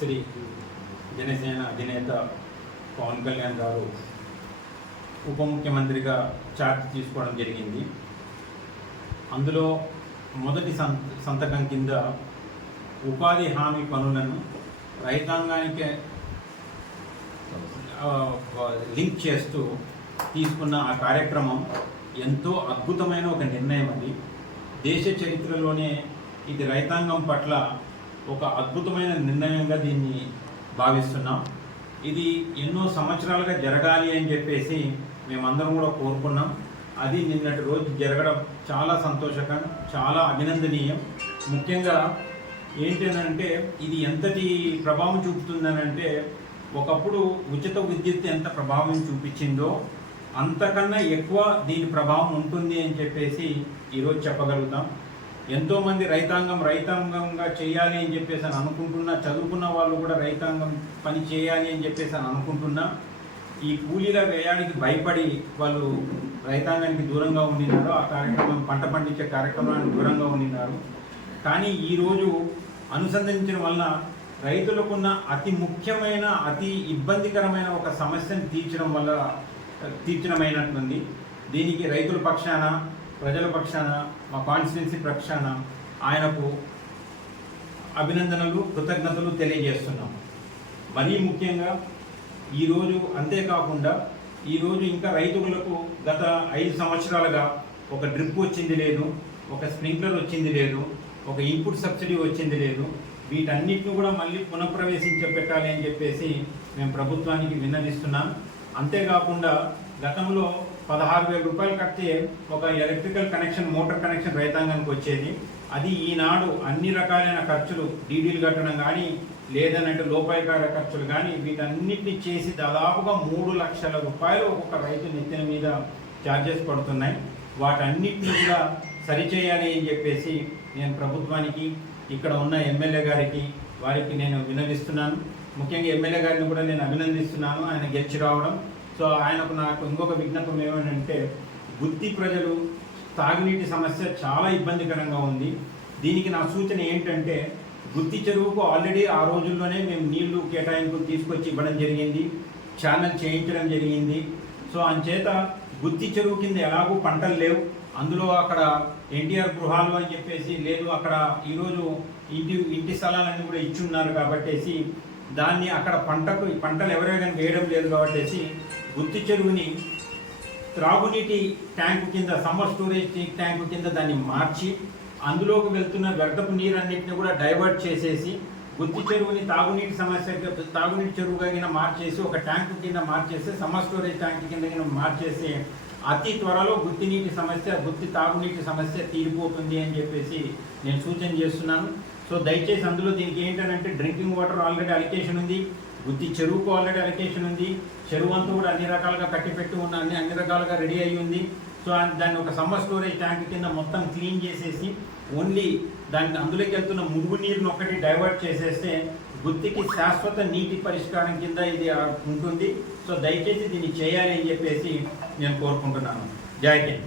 శ్రీ జనసేన అధినేత పవన్ కళ్యాణ్ గారు ఉప ముఖ్యమంత్రిగా ఛార్జ్ తీసుకోవడం జరిగింది. అందులో మొదటి సంతకం కింద ఉపాధి హామీ పనులను రైతాంగానికి లింక్ చేస్తూ తీసుకున్న ఆ కార్యక్రమం ఎంతో అద్భుతమైన ఒక నిర్ణయం. అది దేశ చరిత్రలోనే ఇది రైతాంగం పట్ల ఒక అద్భుతమైన నిర్ణయంగా దీన్ని భావిస్తున్నాం. ఇది ఎన్నో సంవత్సరాలుగా జరగాలి అని చెప్పేసి మేమందరం కూడా కోరుకున్నాం. అది నిన్నటి రోజు జరగడం చాలా సంతోషకరం, చాలా అభినందనీయం. ముఖ్యంగా ఏంటంటే ఇది ఎంతటి ప్రభావం చూపుతుందనంటే, ఒకప్పుడు ఉచిత విద్యుత్ ఎంత ప్రభావం చూపించిందో అంతకన్నా ఎక్కువ దీని ప్రభావం ఉంటుంది అని చెప్పేసి ఈరోజు చెప్పగలుగుతాం. ఎంతోమంది రైతాంగంగా చేయాలి అని చెప్పేసి అని అనుకుంటున్నా, చదువుకున్న వాళ్ళు కూడా రైతాంగం పని చేయాలి అని చెప్పేసి అని అనుకుంటున్నా, ఈ కూలీల వ్యయానికి భయపడి వాళ్ళు రైతాంగానికి దూరంగా ఉండినారు. ఆ కార్యక్రమం పంట పండించే కార్యక్రమానికి దూరంగా ఉండినారు. కానీ ఈరోజు అనుసంధానించడం వల్ల రైతులకున్న అతి ముఖ్యమైన అతి ఇబ్బందికరమైన ఒక సమస్యను తీర్చడమైనట్లుంది. దీనికి రైతుల పక్షాన, ప్రజల పక్షాన, మా కాన్స్టిట్యున్సీ పక్షాన ఆయనకు అభినందనలు, కృతజ్ఞతలు తెలియజేస్తున్నాం. మరీ ముఖ్యంగా ఈరోజు అంతేకాకుండా ఈరోజు ఇంకా రైతులకు గత 5 సంవత్సరాలుగా ఒక డ్రిప్ వచ్చింది లేదు, ఒక స్ప్రింక్లర్ వచ్చింది లేదు, ఒక ఇన్పుట్ సబ్సిడీ వచ్చింది లేదు. వీటన్నిటిని కూడా మళ్ళీ పెట్టాలి అని చెప్పేసి మేము ప్రభుత్వానికి విన్నవిస్తున్నాం. అంతేకాకుండా గతంలో 16,000 రూపాయలు కడితే ఒక ఎలక్ట్రికల్ కనెక్షన్, మోటార్ కనెక్షన్ రైతాంగానికి వచ్చేది. అది ఈనాడు అన్ని రకాలైన ఖర్చులు, డీడీలు కట్టడం కానీ, లేదనంటే లోపాయకార ఖర్చులు కానీ, వీటన్నిటిని చేసి దాదాపుగా 3 లక్షల రూపాయలు ఒక్కొక్క రైతు నెత్తిన మీద ఛార్జెస్ పడుతున్నాయి. వాటన్నిటిని కూడా సరిచేయాలి అని చెప్పేసి నేను ప్రభుత్వానికి, ఇక్కడ ఉన్న ఎమ్మెల్యే గారికి, వారికి నేను విన్నవిస్తున్నాను. ముఖ్యంగా ఎమ్మెల్యే గారిని కూడా నేను అభినందిస్తున్నాను, ఆయన గెలిచి రావడం. సో నాకు ఇంకొక విజ్ఞాపం ఏమంటే, గుత్తి ప్రజలు తాగునీటి సమస్య చాలా ఇబ్బందికరంగా ఉంది. దీనికి నా సూచన ఏంటంటే, గుత్తి చెరువుకు ఆల్రెడీ ఆ రోజుల్లోనే మేము నీళ్లు కేటాయింపు తీసుకొచ్చి ఇవ్వడం జరిగింది, ఛానల్ చేయించడం జరిగింది. సో అంచేత గుత్తి చెరువు కింద ఎలాగూ పంటలు లేవు. అందులో అక్కడ ఎన్టీఆర్ గృహాలు అని చెప్పేసి లేదు, అక్కడ ఈరోజు ఇంటి స్థలాలన్నీ కూడా ఇచ్చున్నారు కాబట్టేసి దాన్ని అక్కడ పంటలు ఎవరైనా వేయడం లేదు కాబట్టేసి గుత్తి చెరువుని త్రాగునీటి ట్యాంకు కింద, సమ్మర్ స్టోరేజ్ ట్యాంకు కింద దాన్ని మార్చి అందులోకి వెళ్తున్న వ్యర్థపు నీరన్నింటినీ కూడా డైవర్ట్ చేసేసి గుత్తి చెరువుని తాగునీటి చెరువుగా కింద మార్చేసి ఒక ట్యాంకు కింద మార్చేసి సమ్మర్ స్టోరేజ్ ట్యాంక్ కింద కింద మార్చేసి అతి త్వరలో గుత్తి తాగునీటి సమస్య తీరిపోతుంది అని చెప్పేసి నేను సూచన చేస్తున్నాను. సో దయచేసి అందులో దీనికి ఏంటంటే, డ్రింకింగ్ వాటర్ ఆల్రెడీ అలికేషన్ ఉంది, గుత్తి చెరువుకు ఆల్రెడీ అలికేషన్ ఉంది, చెరువు అంతా కూడా అన్ని రకాలుగా కట్టిపెట్టి ఉన్న అన్ని రకాలుగా రెడీ అయ్యి ఉంది. సో దాన్ని ఒక సమ్మర్ స్టోరేజ్ ట్యాంక్ కింద మొత్తం క్లీన్ చేసేసి ఓన్లీ అందులోకి వెళ్తున్న మురుగు నీరుని ఒక్కటి డైవర్ట్ చేసేస్తే గుత్తికి శాశ్వత నీటి పరిష్కారం కింద ఇది ఉంటుంది. సో దయచేసి దీన్ని చేయాలి అని చెప్పేసి నేను కోరుకుంటున్నాను. జై హింద్.